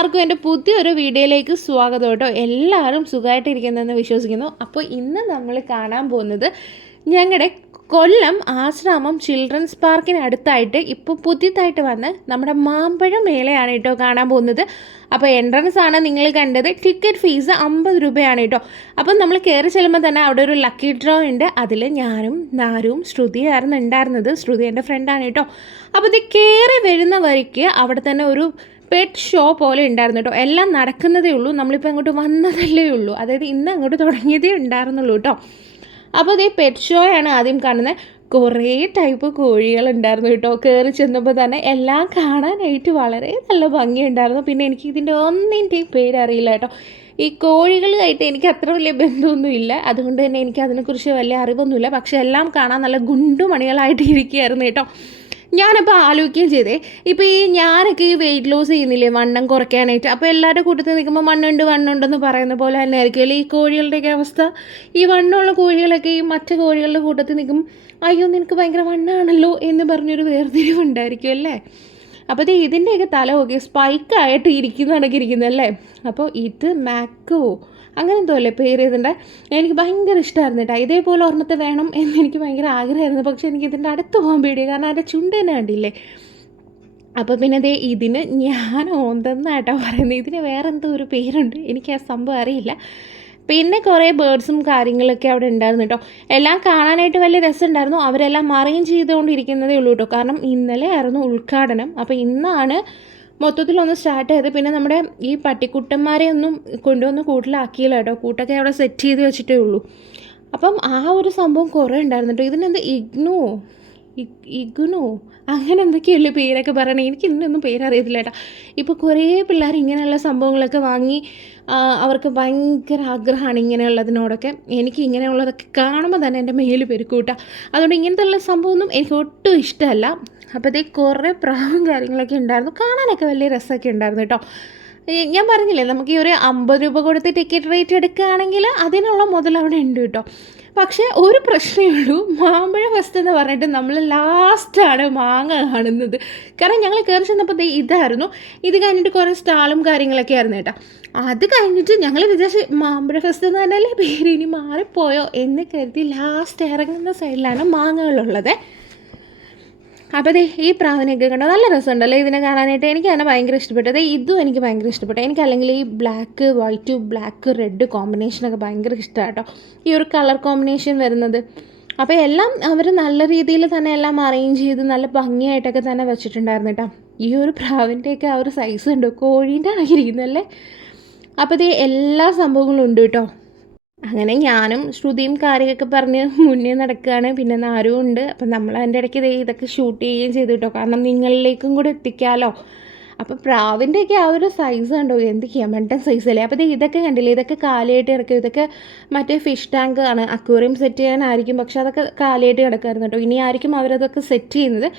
എല്ലാവർക്കും എൻ്റെ പുതിയൊരു വീഡിയോയിലേക്ക് സ്വാഗതം കേട്ടോ. എല്ലാവരും സുഖമായിട്ടിരിക്കുന്നതെന്ന് വിശ്വസിക്കുന്നു. അപ്പോൾ ഇന്ന് നമ്മൾ കാണാൻ പോകുന്നത് ഞങ്ങളുടെ കൊല്ലം ആശ്രാമം ചിൽഡ്രൻസ് പാർക്കിന് അടുത്തായിട്ട് ഇപ്പോൾ പുതിയതായിട്ട് വന്ന് നമ്മുടെ മാമ്പഴം മേളയാണ് കേട്ടോ കാണാൻ പോകുന്നത്. അപ്പോൾ എൻട്രൻസ് ആണ് നിങ്ങൾ കണ്ടത്. ടിക്കറ്റ് ഫീസ് 50 രൂപയാണ് കേട്ടോ. അപ്പം നമ്മൾ കയറി ചെല്ലുമ്പോൾ തന്നെ അവിടെ ഒരു ലക്കി ഡ്രോ ഉണ്ട്. അതിൽ ഞാനും നാരും ശ്രുതിയായിരുന്നു ഉണ്ടായിരുന്നത്. ശ്രുതി എൻ്റെ ഫ്രണ്ടാണ് കേട്ടോ. അപ്പോൾ ഇത് കയറി വരുന്ന വഴിക്ക് അവിടെ തന്നെ ഒരു പെറ്റ് ഷോ പോലെ ഉണ്ടായിരുന്നു കേട്ടോ. എല്ലാം നടക്കുന്നതേ ഉള്ളൂ, നമ്മളിപ്പോൾ അങ്ങോട്ട് വന്നതല്ലേ ഉള്ളൂ, അതായത് ഇന്ന് അങ്ങോട്ട് തുടങ്ങിയതേ ഉണ്ടായിരുന്നുള്ളൂ കേട്ടോ. അപ്പോൾ ഇത് പെറ്റ് ഷോയാണ് ആദ്യം കാണുന്നത്. കുറേ ടൈപ്പ് കോഴികളുണ്ടായിരുന്നു കേട്ടോ. കയറി ചെന്നപ്പോൾ തന്നെ എല്ലാം കാണാനായിട്ട് വളരെ നല്ല ഭംഗിയുണ്ടായിരുന്നു. പിന്നെ എനിക്ക് ഇതിൻ്റെ ഒന്നിൻ്റെയും പേരറിയില്ല കേട്ടോ. ഈ കോഴികളായിട്ട് എനിക്ക് അത്ര വലിയ ബന്ധമൊന്നുമില്ല, അതുകൊണ്ട് തന്നെ എനിക്ക് അതിനെക്കുറിച്ച് വലിയ അറിവൊന്നുമില്ല. പക്ഷെ എല്ലാം കാണാൻ നല്ല ഗുണ്ടുമണികളായിട്ട് ഇരിക്കുകയായിരുന്നു കേട്ടോ. ഞാനപ്പോൾ ആലോചിക്കുകയും ചെയ്തേ, ഇപ്പോൾ ഞാനൊക്കെ വെയിറ്റ് ലോസ് ചെയ്യുന്നില്ലേ വണ്ണം കുറയ്ക്കാനായിട്ട്, അപ്പോൾ എല്ലാവരുടെ കൂട്ടത്തിൽ നിൽക്കുമ്പോൾ വണ്ണുണ്ടെന്ന് പറയുന്ന പോലെ തന്നെ ആയിരിക്കുമല്ലേ ഈ കോഴികളുടെയൊക്കെ അവസ്ഥ. ഈ വണ്ണമുള്ള കോഴികളൊക്കെ ഈ മറ്റു കോഴികളുടെ കൂട്ടത്തിൽ നിൽക്കും, അയ്യോ നിനക്ക് ഭയങ്കര വണ്ണമാണല്ലോ എന്ന് പറഞ്ഞൊരു വേർതിരിവുണ്ടായിരിക്കും അല്ലേ. അപ്പോൾ ഇതിൻ്റെയൊക്കെ തല നോക്കി സ്പൈക്കായിട്ട് ഇരിക്കുന്നതല്ലേ. അപ്പോൾ ഇത് മാക്കോ അങ്ങനെ എന്തോ അല്ലേ പേര് ചെയ്തിട്ടുണ്ട്. എനിക്ക് ഭയങ്കര ഇഷ്ടമായിരുന്നു കേട്ടോ. ഇതേപോലെ ഒരെണ്ണത്തെ വേണം എന്നെനിക്ക് ഭയങ്കര ആഗ്രഹമായിരുന്നു. പക്ഷേ എനിക്ക് ഇതിൻ്റെ അടുത്ത് പോകാൻ പേടിയാണ്, കാരണം അതിൻ്റെ ചുണ്ട് തന്നെ കണ്ടില്ലേ. അപ്പോൾ പിന്നെ ഇതിന് ഞാൻ ഓന്തെന്നാട്ടോ പറയുന്നത്. ഇതിന് വേറെ എന്തോ ഒരു പേരുണ്ട്, എനിക്ക് ആ സംഭവം അറിയില്ല. പിന്നെ കുറേ ബേർഡ്സും കാര്യങ്ങളൊക്കെ അവിടെ ഉണ്ടായിരുന്നു കേട്ടോ. എല്ലാം കാണാനായിട്ട് വലിയ രസമുണ്ടായിരുന്നു. അവരെല്ലാം മറൈൻ ചെയ്തുകൊണ്ടിരിക്കുന്നതേ ഉള്ളൂ കേട്ടോ, കാരണം ഇന്നലെ ആയിരുന്നു ഉദ്ഘാടനം. അപ്പോൾ ഇന്നാണ് മൊത്തത്തിലൊന്ന് സ്റ്റാർട്ട് ചെയ്ത്. പിന്നെ നമ്മുടെ ഈ പട്ടിക്കുട്ടന്മാരെ ഒന്നും കൊണ്ടുവന്ന് കൂട്ടിലാക്കിയില്ല കേട്ടോ. കൂട്ടൊക്കെ അവിടെ സെറ്റ് ചെയ്ത് വെച്ചിട്ടേ ഉള്ളൂ. അപ്പം ആ ഒരു സംഭവം കുറേ ഉണ്ടായിരുന്നു കേട്ടോ. ഇതിനെന്താ ഇഗ്നോ അങ്ങനെ എന്തൊക്കെയല്ലേ പേരൊക്കെ പറയണേ, എനിക്ക് ഇതിനൊന്നും പേരറിയത്തില്ല കേട്ടോ. ഇപ്പോൾ കുറേ പിള്ളേർ ഇങ്ങനെയുള്ള സംഭവങ്ങളൊക്കെ വാങ്ങി അവർക്ക് ഭയങ്കര ആഗ്രഹമാണ് ഇങ്ങനെയുള്ളതിനോടൊക്കെ. എനിക്ക് ഇങ്ങനെയുള്ളതൊക്കെ കാണുമ്പോൾ തന്നെ എൻ്റെ മേല് പെരുക്കൂട്ടാ. അതുകൊണ്ട് ഇങ്ങനത്തെ ഉള്ള സംഭവമൊന്നും എനിക്ക് ഒട്ടും ഇഷ്ടമല്ല. അപ്പോൾ കുറേ പ്രാവും കാര്യങ്ങളൊക്കെ ഉണ്ടായിരുന്നു, കാണാനൊക്കെ വലിയ രസമൊക്കെ ഉണ്ടായിരുന്നു കേട്ടോ. ഞാൻ പറഞ്ഞില്ലേ, നമുക്ക് ഈ ഒരു 50 രൂപ കൊടുത്ത് ടിക്കറ്റ് റേറ്റ് എടുക്കുകയാണെങ്കിൽ അതിനുള്ള മുതൽ അവിടെ ഉണ്ട് കേട്ടോ. പക്ഷേ ഒരു പ്രശ്നമേ ഉള്ളൂ, മാമ്പഴ ഫെസ്റ്റ് എന്ന് പറഞ്ഞിട്ട് നമ്മൾ ലാസ്റ്റാണ് മാങ്ങ കാണുന്നത്. കാരണം ഞങ്ങൾ കയറി ചെന്നപ്പോൾ ഇതായിരുന്നു. ഇത് കഴിഞ്ഞിട്ട് കുറേ സ്റ്റാളും കാര്യങ്ങളൊക്കെ ആയിരുന്നു കേട്ടോ. അത് കഴിഞ്ഞിട്ട് ഞങ്ങൾ വിചാരിച്ച് മാമ്പഴ ഫെസ്റ്റ് എന്ന് പറഞ്ഞാലേ പേര് ഇനി മാറിപ്പോയോ എന്ന് കരുതി ലാസ്റ്റ് ഇറങ്ങുന്ന സൈഡിലാണ് മാങ്ങകളുള്ളത്. അപ്പോൾ ഈ പ്രാവിനെയൊക്കെ കണ്ടോ, നല്ല രസമുണ്ടല്ലോ ഇതിനെ കാണാനായിട്ട്. എനിക്ക് തന്നെ ഭയങ്കര ഇഷ്ടപ്പെട്ടത്. ഇതും എനിക്ക് ഭയങ്കര ഇഷ്ടപ്പെട്ടു. എനിക്കല്ലെങ്കിൽ ഈ ബ്ലാക്ക് വൈറ്റ് ബ്ലാക്ക് റെഡ് കോമ്പിനേഷനൊക്കെ ഭയങ്കര ഇഷ്ടമാണ് കേട്ടോ, ഈ ഒരു കളർ കോമ്പിനേഷൻ വരുന്നത്. അപ്പോൾ എല്ലാം അവർ നല്ല രീതിയിൽ തന്നെ എല്ലാം അറേഞ്ച് ചെയ്ത് നല്ല ഭംഗിയായിട്ടൊക്കെ തന്നെ വെച്ചിട്ടുണ്ടായിരുന്നു കേട്ടോ. ഈ ഒരു പ്രാവിൻ്റെയൊക്കെ ആ ഒരു സൈസ് ഉണ്ടോ, കോഴീൻ്റെ ആയിരിക്കുന്നല്ലേ. അപ്പോൾ എല്ലാ സംഭവങ്ങളും ഉണ്ട് കേട്ടോ. അങ്ങനെ ഞാനും ശ്രുതിയും കാര്യമൊക്കെ പറഞ്ഞ് മുന്നേ നടക്കുകയാണ്. പിന്നെ നാരും ഉണ്ട്. അപ്പം നമ്മൾ അതിൻ്റെ ഇടയ്ക്ക് ഇതൊക്കെ ഷൂട്ട് ചെയ്യുകയും ചെയ്തു കേട്ടോ, കാരണം നിങ്ങളിലേക്കും കൂടെ എത്തിക്കാമല്ലോ. അപ്പോൾ പ്രാവിൻ്റെയൊക്കെ ആ ഒരു സൈസ് കണ്ടോ, എന്ത് മെൻറ്റൻ സൈസല്ലേ. അപ്പോൾ ഇതൊക്കെ കണ്ടില്ലേ, ഇതൊക്കെ കാലിയായിട്ട് കിടക്കും. ഇതൊക്കെ മറ്റേ ഫിഷ് ടാങ്ക് ആണ്, അക്വേറിയം സെറ്റ് ചെയ്യാനായിരിക്കും. പക്ഷെ അതൊക്കെ കാലിയായിട്ട് കിടക്കായിരുന്നു കേട്ടോ. ഇനി ആയിരിക്കും അവരതൊക്കെ സെറ്റ് ചെയ്യുന്നത്.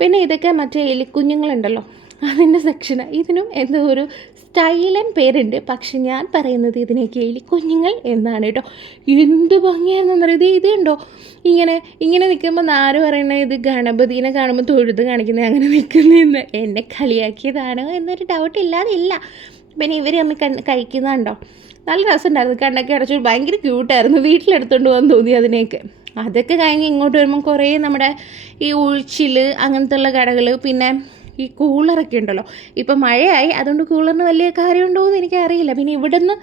പിന്നെ ഇതൊക്കെ മറ്റേ എലിക്കുഞ്ഞുങ്ങളുണ്ടല്ലോ, അതിൻ്റെ സെക്ഷനാണ്. ഇതിനും എന്തോ ഒരു സ്റ്റൈലൻ പേരുണ്ട്, പക്ഷെ ഞാൻ പറയുന്നത് ഇതിനൊക്കെ എലിക്കുഞ്ഞുങ്ങൾ എന്നാണ് കേട്ടോ. എന്ത് ഭംഗിയാണെന്നറിയത്. ഇതുണ്ടോ ഇങ്ങനെ നിൽക്കുമ്പോൾ നാര് പറയുന്നത് ഇത് ഗണപതിനെ കാണുമ്പോൾ തൊഴുത് കാണിക്കുന്നത് അങ്ങനെ നിൽക്കുന്നതെന്ന്. എന്നെ കളിയാക്കിയതാണോ എന്നൊരു ഡൗട്ട് ഇല്ലാതില്ല. പിന്നെ ഇവർ തമ്മിൽ കഴിക്കുന്നതുണ്ടോ, നല്ല രസമുണ്ടായിരുന്നു. കണ്ണൊക്കെ അടച്ചു ഭയങ്കര ക്യൂട്ടായിരുന്നു. വീട്ടിലെടുത്തുകൊണ്ട് പോകാൻ തോന്നി അതിനെയൊക്കെ. അതൊക്കെ കഴിഞ്ഞ് ഇങ്ങോട്ട് വരുമ്പോൾ കുറേ നമ്മുടെ ഈ ഉഴിച്ചിൽ അങ്ങനത്തെ ഉള്ള കടകൾ, പിന്നെ ഈ കൂളറൊക്കെ ഉണ്ടല്ലോ. ഇപ്പം മഴയായി, അതുകൊണ്ട് കൂളറിന് വലിയ കാര്യമുണ്ടോ എന്ന് എനിക്കറിയില്ല. പിന്നെ ഇവിടുന്ന്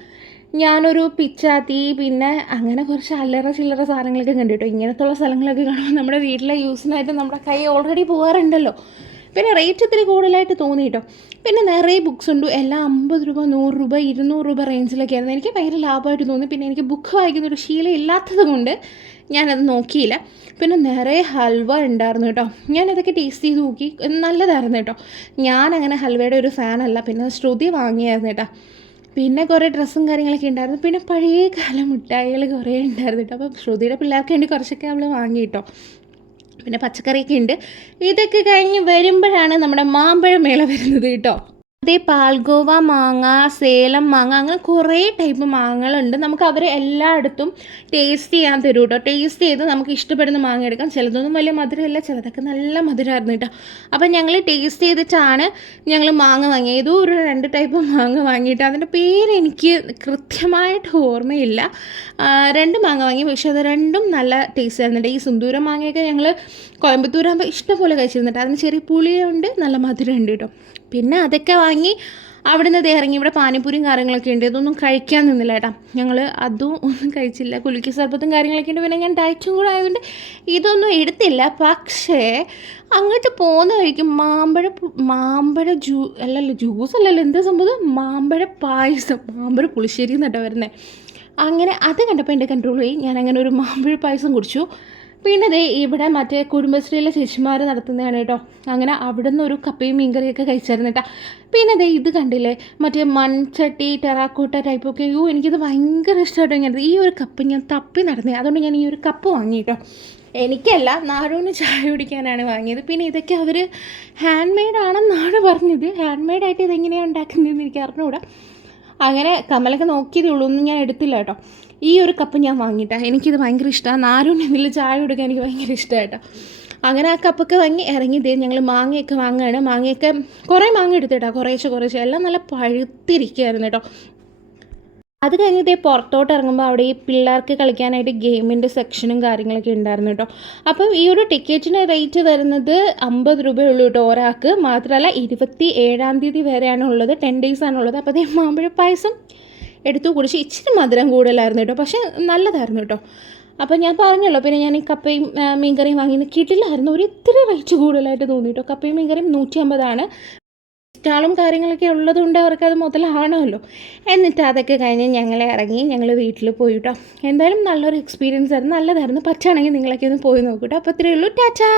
ഞാനൊരു പിച്ചാത്തി, പിന്നെ അങ്ങനെ കുറച്ച് അല്ലറ ചില്ലറ സാധനങ്ങളൊക്കെ കണ്ടു കേട്ടോ. ഇങ്ങനത്തുള്ള സ്ഥലങ്ങളൊക്കെ കാണുമ്പോൾ നമ്മുടെ വീട്ടിലെ യൂസിനായിട്ട് നമ്മുടെ കൈ ഓൾറെഡി പോകാറുണ്ടല്ലോ. പിന്നെ റേറ്റ് ഇത്തിരി കൂടുതലായിട്ട് തോന്നി കേട്ടോ. പിന്നെ നിറയെ ബുക്സ് ഉണ്ട്, എല്ലാം 50 രൂപ 100 രൂപ 200 രൂപ റേഞ്ചിലൊക്കെ ആയിരുന്നു. എനിക്ക് ഭയങ്കര ലാഭമായിട്ട് തോന്നി. പിന്നെ എനിക്ക് ബുക്ക് വായിക്കുന്നൊരു ശീലം ഇല്ലാത്തത് കൊണ്ട് ഞാനത് നോക്കിയില്ല. പിന്നെ നിറയെ ഹൽവ ഉണ്ടായിരുന്നു കേട്ടോ. ഞാനതൊക്കെ ടേസ്റ്റ് ചെയ്ത് നോക്കി, നല്ലതായിരുന്നു കേട്ടോ. ഞാനങ്ങനെ ഹൽവയുടെ ഒരു ഫാനല്ല. പിന്നെ ശ്രുതി വാങ്ങിയായിരുന്നു കേട്ടോ. പിന്നെ കുറേ ഡ്രസ്സും കാര്യങ്ങളൊക്കെ ഉണ്ടായിരുന്നു. പിന്നെ പഴയ കാല മിഠായികൾ കുറേ ഉണ്ടായിരുന്നു കേട്ടോ. അപ്പോൾ ശ്രുതിയുടെ പിള്ളേർക്ക് വേണ്ടി കുറച്ചൊക്കെ നമ്മൾ വാങ്ങി കേട്ടോ. പിന്നെ പച്ചക്കറിയൊക്കെ ഉണ്ട്. ഇതൊക്കെ കഴിഞ്ഞ് വരുമ്പോഴാണ് നമ്മുടെ മാമ്പഴ മേള വരുന്നത് കേട്ടോ. അതേ പാൽഗോവ മാങ്ങ, സേലം മാങ്ങ, അങ്ങനെ കുറേ ടൈപ്പ് മാങ്ങകളുണ്ട്. നമുക്ക് അവർ എല്ലായിടത്തും ടേസ്റ്റ് ചെയ്യാൻ തരും കേട്ടോ. ടേസ്റ്റ് ചെയ്ത് നമുക്ക് ഇഷ്ടപ്പെടുന്ന മാങ്ങ എടുക്കാം. ചിലതൊന്നും വലിയ മധുരമില്ല, ചിലതൊക്കെ നല്ല മധുരമായിരുന്നു കേട്ടോ. അപ്പം ഞങ്ങൾ ടേസ്റ്റ് ചെയ്തിട്ടാണ് ഞങ്ങൾ മാങ്ങ വാങ്ങിയത്. ഏതോ ഒരു 2 ടൈപ്പ് മാങ്ങ വാങ്ങിയിട്ട് അതിൻ്റെ പേരെനിക്ക് കൃത്യമായിട്ട് ഓർമ്മയില്ല. 2 മാങ്ങ വാങ്ങി, പക്ഷേ അത് രണ്ടും നല്ല ടേസ്റ്റ് ആയിരുന്നുണ്ട്. ഈ സിന്ദൂര മാങ്ങയൊക്കെ ഞങ്ങൾ കോയമ്പത്തൂരാകുമ്പോൾ ഇഷ്ടംപോലെ കഴിച്ചിരുന്നിട്ട് അതിന് ചെറിയ പുളിയുണ്ട്, നല്ല മധുരമുണ്ട് കേട്ടോ. പിന്നെ അതൊക്കെ വാങ്ങി അവിടെ നിന്ന് ഇറങ്ങി. ഇവിടെ പാനിപ്പൂരിയും കാര്യങ്ങളൊക്കെ ഉണ്ട്. ഇതൊന്നും കഴിക്കാൻ നിന്നില്ല കേട്ടോ. ഞങ്ങൾ അതും ഒന്നും കഴിച്ചില്ല. കുലുക്കി സർബത്തും കാര്യങ്ങളൊക്കെ ഉണ്ട്. പിന്നെ ഞാൻ ഡയറ്റും കൂടെ ആയതുകൊണ്ട് ഇതൊന്നും എടുത്തില്ല. പക്ഷേ അങ്ങോട്ട് പോകുന്ന വഴിക്ക് മാമ്പഴ ജ്യൂസ് അല്ലല്ലോ, എന്താ സംഭവം, മാമ്പഴ പായസം, മാമ്പഴ പുളിശ്ശേരി എന്നിട്ടോ വരുന്നത്. അങ്ങനെ അത് കണ്ടപ്പോൾ എൻ്റെ കൺട്രോൾ പോയി. ഞാൻ അങ്ങനെ ഒരു മാമ്പഴ പായസം കുടിച്ചു. പിന്നെ ദേ ഇവിടെ മറ്റേ കുടുംബശ്രീയിലെ ചേച്ചിമാർ നടത്തുന്നതാണ് കേട്ടോ. അങ്ങനെ അവിടെ നിന്ന് ഒരു കപ്പയും മീൻകറിയൊക്കെ കഴിച്ചായിരുന്നു കേട്ടോ. പിന്നെ ദേ ഇത് കണ്ടില്ലേ, മറ്റേ മൺചട്ടി ടെറാക്കോട്ട ടൈപ്പൊക്കെ. അയ്യോ എനിക്കിത് ഭയങ്കര ഇഷ്ടമായിട്ടോ. ഇങ്ങനെ ഈ ഒരു കപ്പ് ഞാൻ തപ്പി നടന്നേ, അതുകൊണ്ട് ഞാൻ ഈ ഒരു കപ്പ് വാങ്ങി കേട്ടോ. എനിക്കല്ല, നാടൂന് ചായ കുടിക്കാനാണ് വാങ്ങിയത്. പിന്നെ ഇതൊക്കെ അവർ ഹാൻഡ് മെയ്ഡ് ആണെന്നാണ് പറഞ്ഞത്. ഹാൻഡ് മെയ്ഡായിട്ട് ഇതെങ്ങനെയാണ് ഉണ്ടാക്കുന്നതെന്ന് എനിക്ക് അറിഞ്ഞുകൂടാ. അങ്ങനെ കമ്മലൊക്കെ നോക്കിയതേ ഉള്ളൂ, ഒന്നും ഞാൻ എടുത്തില്ല കേട്ടോ. ഈ ഒരു കപ്പ് ഞാൻ വാങ്ങിയിട്ടാ. എനിക്കിത് ഭയങ്കര ഇഷ്ടമാണ്. നാരൂനെന്തെങ്കിലും ചായ കൊടുക്കാൻ എനിക്ക് ഭയങ്കര ഇഷ്ടമായിട്ടോ. അങ്ങനെ ആ കപ്പൊക്കെ വാങ്ങി ഇറങ്ങിയതേ ഞങ്ങൾ മാങ്ങയൊക്കെ വാങ്ങുകയാണ്. മാങ്ങയൊക്കെ കുറേ മാങ്ങ എടുത്തിട്ടോ, കുറേശ്ശെ എല്ലാം നല്ല പഴുത്തിരിക്കുകയായിരുന്നു കേട്ടോ. അത് കഴിഞ്ഞിട്ട് പുറത്തോട്ട് ഇറങ്ങുമ്പോൾ അവിടെ ഈ പിള്ളേർക്ക് കളിക്കാനായിട്ട് ഗെയിമിൻ്റെ സെക്ഷനും കാര്യങ്ങളൊക്കെ ഉണ്ടായിരുന്നു കേട്ടോ. അപ്പം ഈ ഒരു ടിക്കറ്റിന് റേറ്റ് വരുന്നത് 50 രൂപയുള്ളൂ കേട്ടോ ഒരാൾക്ക്. മാത്രമല്ല 27-ാം തീയതി വരെയാണ് ഉള്ളത്, 10 days ആണുള്ളത്. അപ്പോൾ അതേ മാമ്പഴ പായസം എടുത്തു കുടിച്ച്. ഇച്ചിരി മധുരം കൂടുതലായിരുന്നു കേട്ടോ, പക്ഷേ നല്ലതായിരുന്നു കേട്ടോ. അപ്പോൾ ഞാൻ പറഞ്ഞല്ലോ, പിന്നെ ഞാൻ ഈ കപ്പയും മീൻകറിയും വാങ്ങിയത് കിട്ടില്ലായിരുന്നു. ഒരു ഇത്തിരി റേറ്റ് കൂടുതലായിട്ട് തോന്നി കേട്ടോ. കപ്പയും മീൻകറിയും 150 സ്റ്റാളും കാര്യങ്ങളൊക്കെ ഉള്ളതുകൊണ്ട് അവർക്കത് മുതലാണല്ലോ. എന്നിട്ട് അതൊക്കെ കഴിഞ്ഞ് ഞങ്ങൾ വീട്ടിൽ പോയി കേട്ടോ. എന്തായാലും നല്ലൊരു എക്സ്പീരിയൻസ് ആയിരുന്നു, നല്ലതായിരുന്നു. പറ്റുകയാണെങ്കിൽ നിങ്ങളൊക്കെ ഒന്ന് പോയി നോക്കൂ കേട്ടോ. അപ്പോൾ ഇത്രയേ ഉള്ളൂ. ടാറ്റാ.